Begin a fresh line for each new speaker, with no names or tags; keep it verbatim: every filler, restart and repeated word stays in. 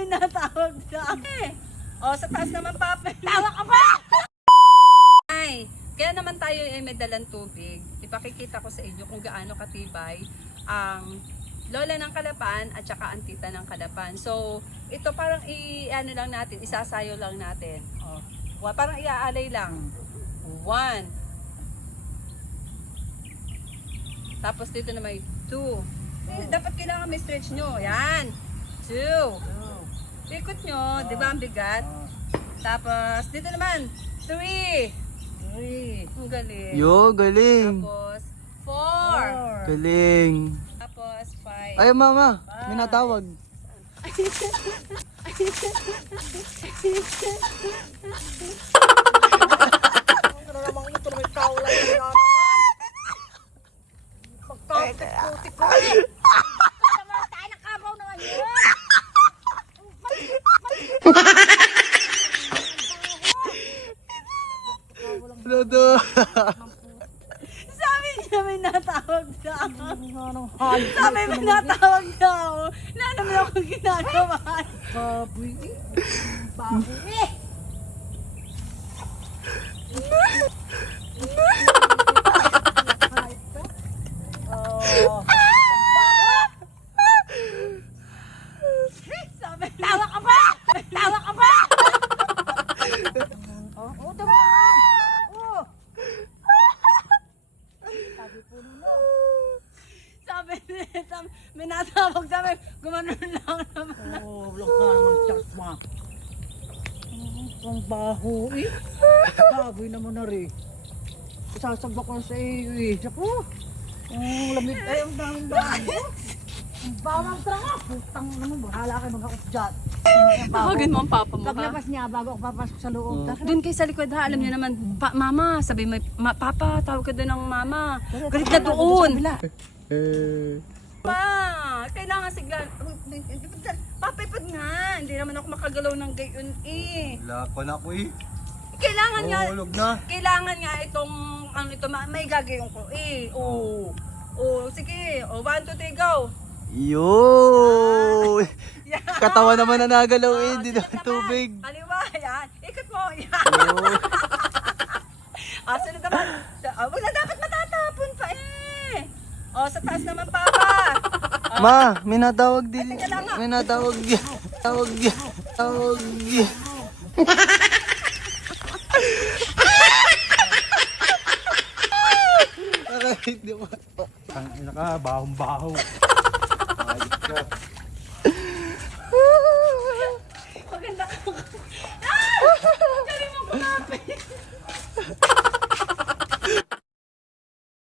may natawag ka.
O, sa taas naman, Papa.
Tawa ka ba?
Ay, kaya naman tayo ay may dalang tubig. Ipakikita ko sa inyo kung gaano katibay ang lola ng Kalapan at saka ang tita ng Kalapan. So, ito parang i-ano lang natin, isasayo lang natin. O, wa- parang iaalay lang. One. Tapos dito na may two. Eh, dapat kailangan may stretch nyo. Yan. Two. Ikot nyo, di ba ang bigat? Tapos dito naman, three.
Three.
Ang galing.
Yo, galing.
Tapos, four.
Galing.
Tapos, five.
Ay, mama. May natawag.
Ano namang ito na may tao lang yun na naman. Pagkakit-kutik ko eh. Sama tayo ng kabaw naman yun.
Ano to?
Sabi niya may natawag ka.
Anong halit?
Sabi may natawag ka. Wala naman ako ginagawa.
Baboy eh. Baboy eh. Oh.
Sabi niya,
Tawa ka ba? Tawa ka ba? Oh, oh, tawa naman. Oh. Sabi po nuno.
sabi niya, sabi, may natawag sabi, gumanon lang naman.
Oh, vlog ka naman chat ma. Ang baho eh. Baboy naman na rin. Sasabak ko sa iyo eh. Sapo. Ang lamig. Ay, ang daming baho. Ang bawang traka. Putang naman, bahala kayo mag-akot dyan.
Tawagin mo ang papa mo, ha?
Paglabas niya, bago ako papasok sa loob.
Oh.
Tara.
Doon kayo sa likod, ha? Alam niyo naman, pa, mama, sabi mo, ma, papa, tawag ka doon ng mama. Galit na doon.
Eh.
Pa, kailangan sigla. Papipad nga. Hindi naman ako makagalaw ng gayon eh.
Wala ko na ko eh.
Kailangan nga,
Hulog na.
kailangan nga itong, ano ito, ma- may gagawin ko eh. Oo. Oo, sige. O, one, two, three, go.
Yo!
Yan.
Katawan naman na nagalaw eh.
Oh,
Hindi
sunod
na
naman.
tubig.
Kaliwa, yan. Ikot mo, yan.
Yo.
Ah, sunod naman. Ah, wala, dapat matatapon pa eh. O, sa taas naman, Papa.
Ma, may natawag din.
Ay, teka lang, ah.
May natawag. Tawag. Tawag. Aray, di ba?
Ang ina ka, bahong-baho. Ayos ka.